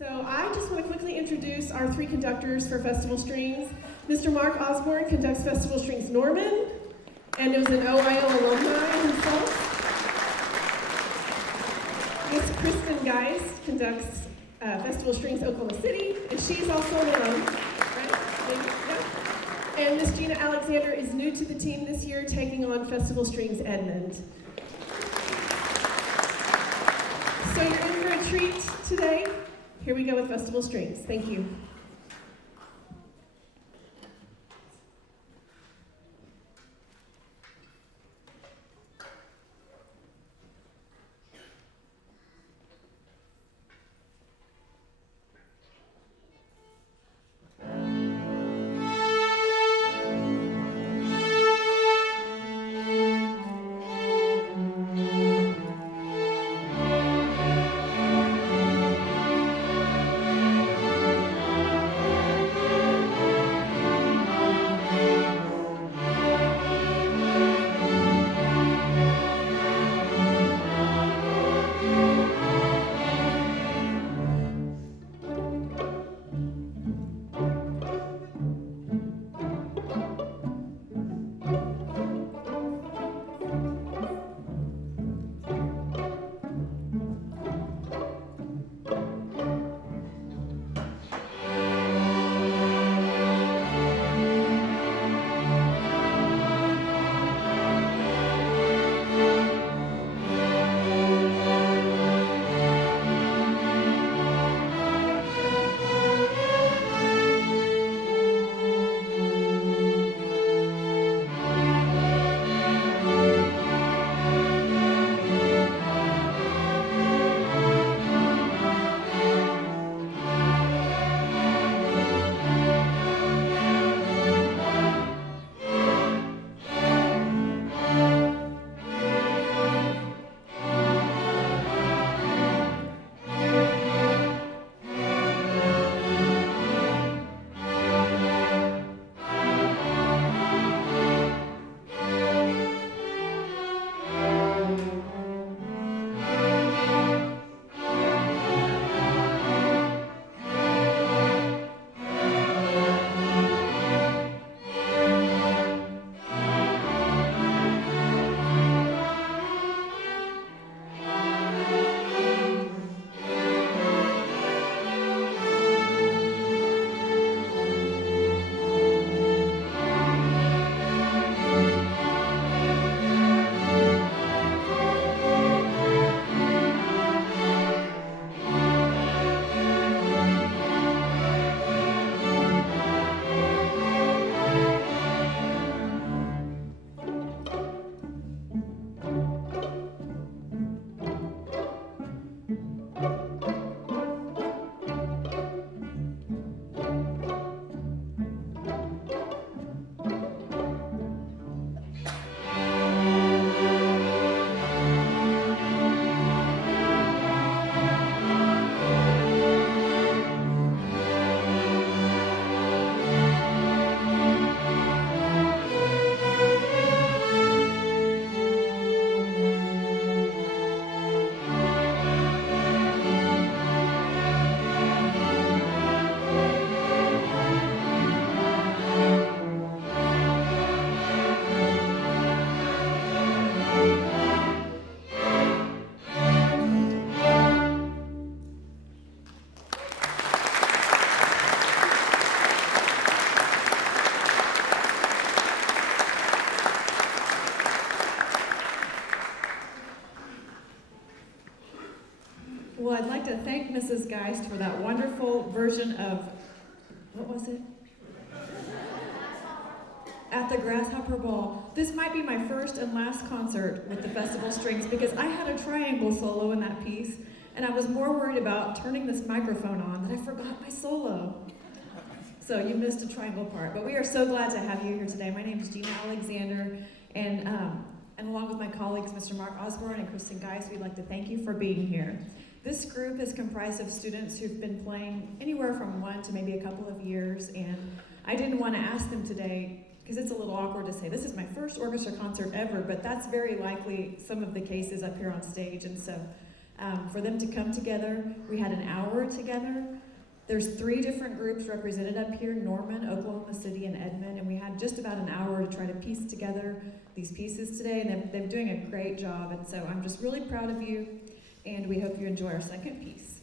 So I just want to quickly introduce our three conductors for Festival Strings. Mr. Mark Osborn conducts Festival Strings Norman, and is an OKYO alumni himself. Miss Kristin Geist conducts Festival Strings Oklahoma City, and she's also an alum, right? Yeah. And Miss Gena Alexander is new to the team this year, taking on Festival Strings Edmond. So you're in for a treat today. Here we go with Festival Strings. Thank you. Well, I'd like to thank Mrs. Geist for that wonderful version of, what was it? At the Grasshopper Ball. This might be my first and last concert with the Festival Strings because I had a triangle solo in that piece, and I was more worried about turning this microphone on that I forgot my solo. So you missed a triangle part, but we are so glad to have you here today. My name is Gena Alexander, and along with my colleagues, Mr. Mark Osborn and Kristin Geist, we'd like to thank you for being here. This group is comprised of students who've been playing anywhere from 1 to maybe a couple of years, and I didn't want to ask them today, because it's a little awkward to say, this is my first orchestra concert ever, but that's very likely some of the cases up here on stage, and so for them to come together. We had an hour together. There's 3 different groups represented up here, Norman, Oklahoma City, and Edmond, and we had just about an hour to try to piece together these pieces today, and they're doing a great job, and so I'm just really proud of you, and we hope you enjoy our second piece.